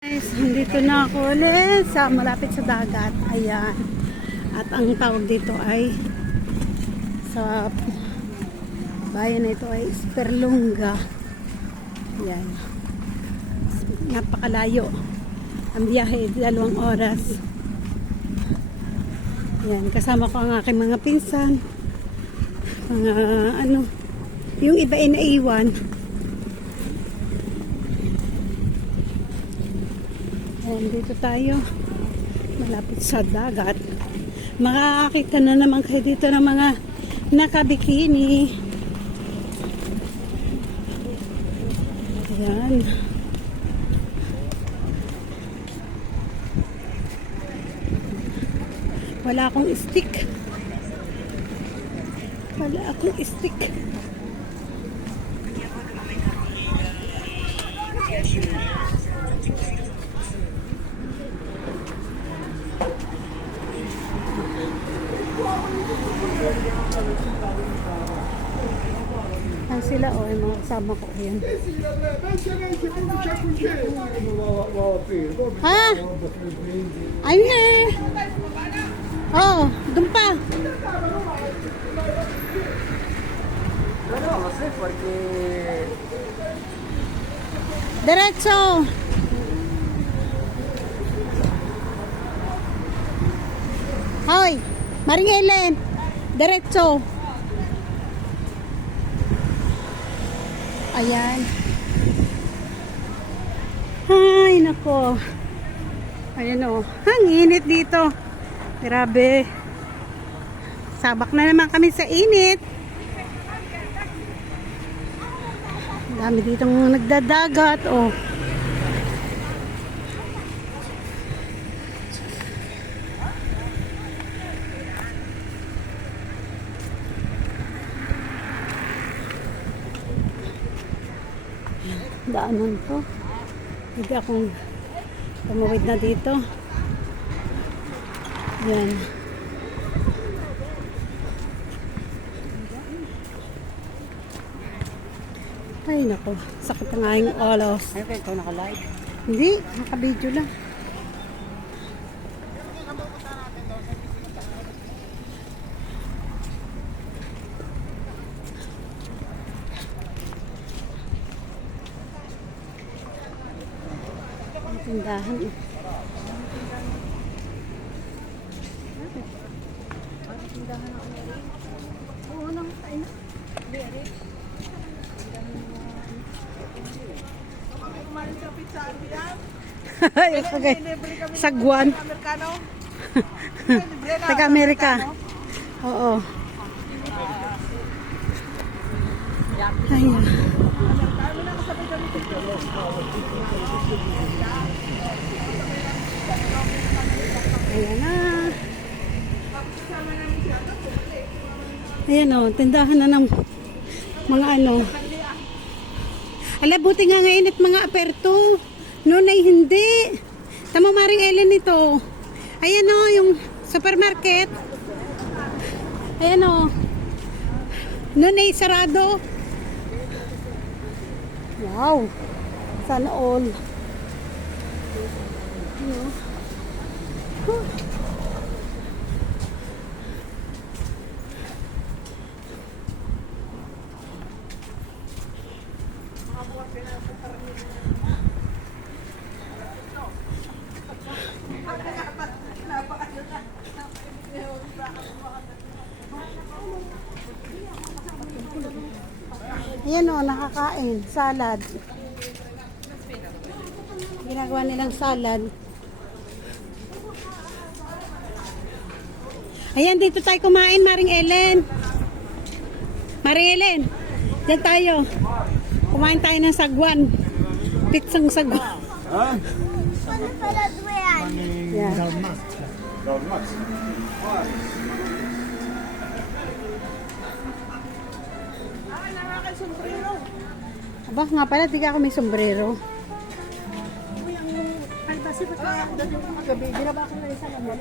Guys, nandito na ako ulit sa malapit sa dagat. Ayan. At ang tawag dito ay sa bayan na ito ay Sperlonga. Ayan. Napakalayo. Ang biyahe, 2 oras. Ayan. Kasama ko ang aking mga pinsan. Mga yung iba ay naiwan. Ayan, dito tayo malapit sa dagat. Makakakita na naman kayo dito ng mga nakabikini. Ayan. Wala akong stick. Wala akong stick. Ayan sila yung mga kasama ko. Ayan. Ha? Ayun na. Doon pa. No sé, porque... Diretso. Hoy, Maring Ellen. Diretso. Ayan. Ay, nako. Ayan o. Ang init dito. Grabe. Sabak na naman kami sa init. Ang dami ditong nagdadagat. Oh. Daanan to. Hindi akong tumawid na dito. Yan. Ay nako, sakit ang aking olos. Ay, kaya ikaw naka-live? Hindi, naka-video lang. Tindahan eh. Tindahan ako na rin. Oo, nang tayo. Okay. Sagwan. Taga-Amerika. Oo. Ayan. Ayan na. Ayan o, tindahan na ng mga Ala, buti nga ngayon at mga aperto. Noon ay hindi. Tama Maring Ellen ito. Ayan o, yung supermarket. Ayan o. Noon ay sarado. Wow. Sana all. Ayan o, nakakain. Salad. Ginagawa nilang salad. Ayan, dito tayo kumain, Maring Ellen. Maring Ellen, dyan tayo. Kumain tayo ng sagwan. Pitsang sagwan. Ha? Ano pala ito yan? Yeah. Dalmat. Aba, nga pala, di ka ako may sombrero. Ay, kasi ba't kaya ako dati yung magabi? Ginaba ko na isa naman.